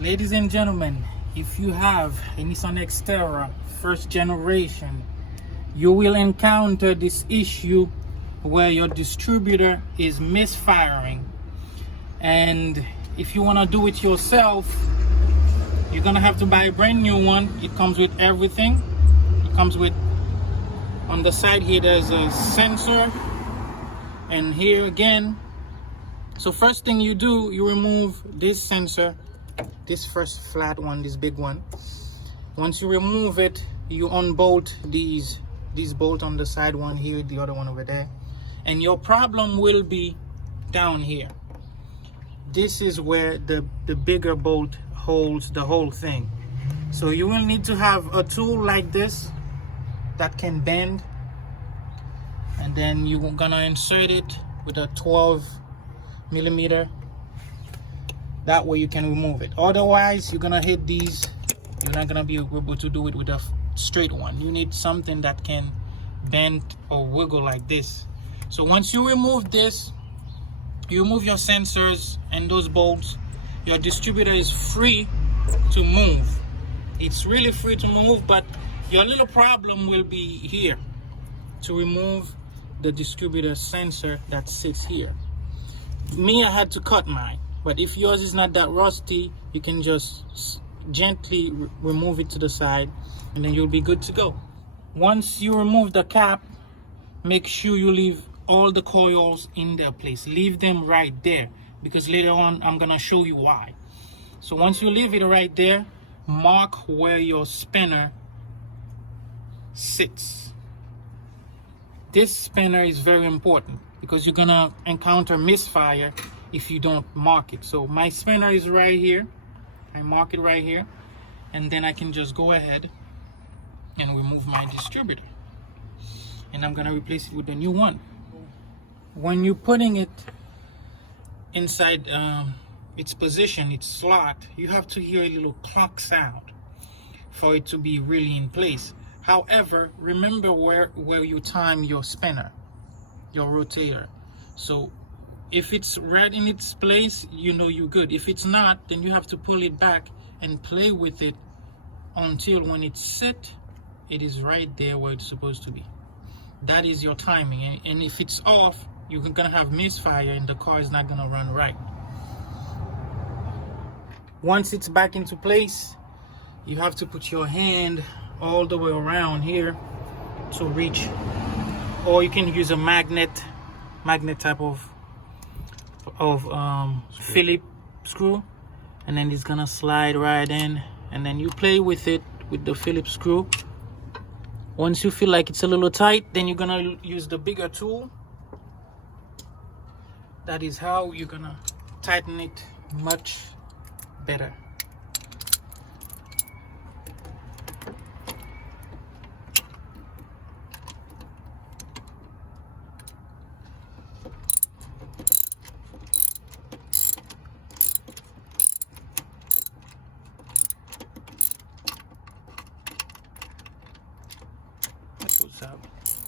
Ladies and gentlemen, if you have a Nissan Xterra first generation, you will encounter this issue where your distributor is misfiring. And if you want to do it yourself, you're gonna have to buy a brand new one. It comes with everything. It comes with, on the side here, there's a sensor, and here again. So first thing you do, you remove this sensor, this first flat one, this big one. Once you remove it, you unbolt these bolts on the side, one here, the other one over there, and your problem will be down here. This is where the bigger bolt holds the whole thing. So you will need to have a tool like this that can bend, and then you're gonna insert it with a 12mm. That way you can remove it. Otherwise, you're gonna hit these. You're not gonna be able to do it with a straight one. You need something that can bend or wiggle like this. So once you remove this, you remove your sensors and those bolts, your distributor is free to move. It's really free to move, but your little problem will be here, to remove the distributor sensor that sits here. Me, I had to cut mine, but if yours is not that rusty, you can just gently remove it to the side, and then you'll be good to go. Once you remove the cap, make sure you leave all the coils in their place. Leave them right there, because later on I'm gonna show you why. So once you leave it right there, mark where your spinner sits. This spinner is very important because you're gonna encounter misfire if you don't mark it. So my spinner is right here. I mark it right here, and then I can just go ahead and remove my distributor, and I'm gonna replace it with a new one. When you're putting it inside its position, its slot, you have to hear a little clock sound for it to be really in place. However, remember where you time your spinner, your rotator. So if it's right in its place, you know you're good. If it's not, then you have to pull it back and play with it until when it's set, it is right there where it's supposed to be. That is your timing. And if it's off, you're gonna have misfire and the car is not gonna run right. Once it's back into place, you have to put your hand all the way around here to reach, or you can use a magnet type of Phillips screw, and then it's gonna slide right in, and then you play with it with the Phillips screw. Once you feel like it's a little tight, then you're gonna use the bigger tool. That is how you're gonna tighten it much better.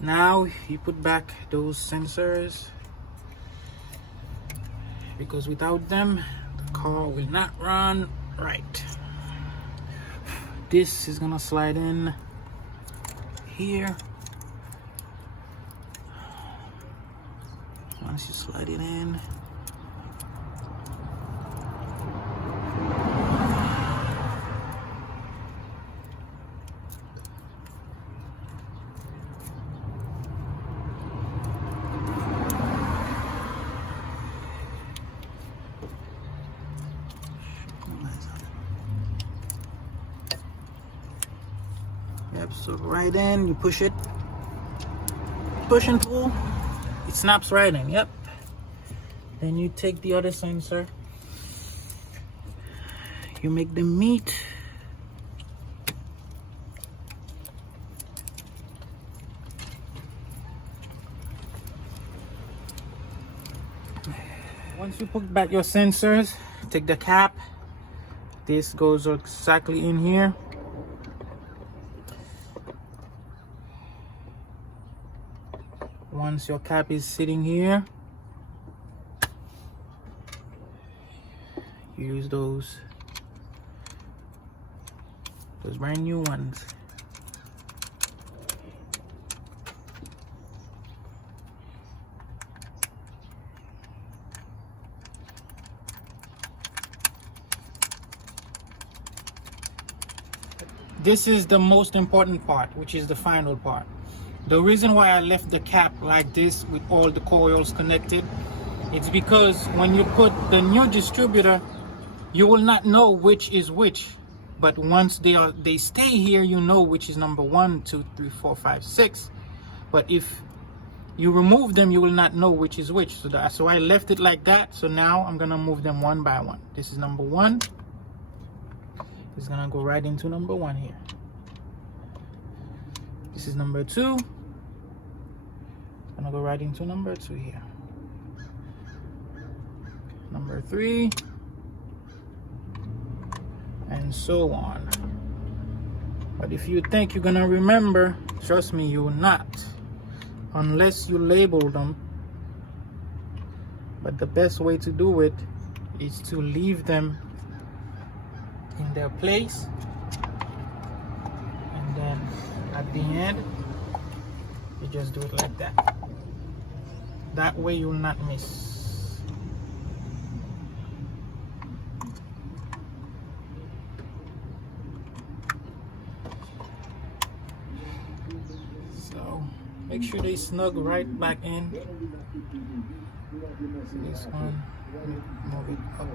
Now you put back those sensors, because without them the car will not run right. This is gonna slide in here. Once you slide it in, so right in, you push it, push and pull, it snaps right in. Yep. Then you take the other sensor, you make them meet, once you put back your sensors, take the cap, this goes exactly in here. Once your cap is sitting here, use those those brand new ones. This is the most important part, which is the final part. The reason why I left the cap like this with all the coils connected, it's because when you put the new distributor, you will not know which is which. But once they stay here, you know which is number 1, 2, 3, 4, 5, 6. But if you remove them, you will not know which is which. So I left it like that. So now I'm gonna move them one by one. This is number 1. It's gonna go right into number 1 here. This is number 2. Gonna go right into number 2 here. Number 3. And so on. But if you think you're gonna remember, trust me, you will not, unless you label them. But the best way to do it is to leave them in their place, and then at the end you just do it like that. That way you will not miss. So make sure they snug right back in. So this one, move it up.